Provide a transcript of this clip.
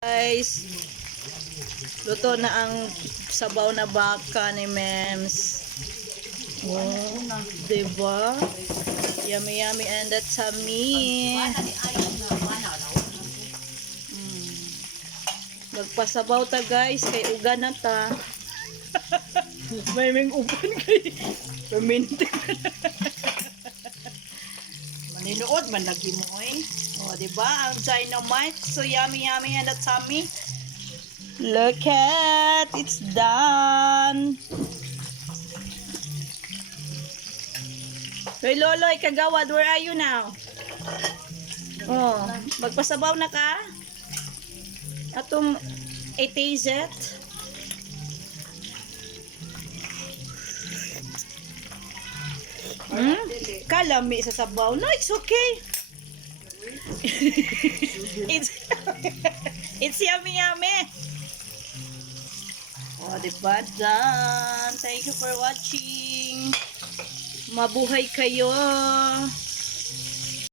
Guys, luto na ang sabaw na baka ni Mems. Oh, diba? Yummy yummy and that's yummy. Magpasabaw ta guys, kay uga na ta. May ming upan kay paminti. Maninuod man lagi mo eh. Oh, diba? Ang dynamite. So yummy yummy and that's yummy. Look at, it's done. Hey Loloy, Kagawad, where are you now? Oh, magpasabaw na ka? Atong i-taste it. Kalami sa sabaw. No, it's okay. it's yummy yummy. Oh, diba? Done. Thank you for watching. Mabuhay kayo.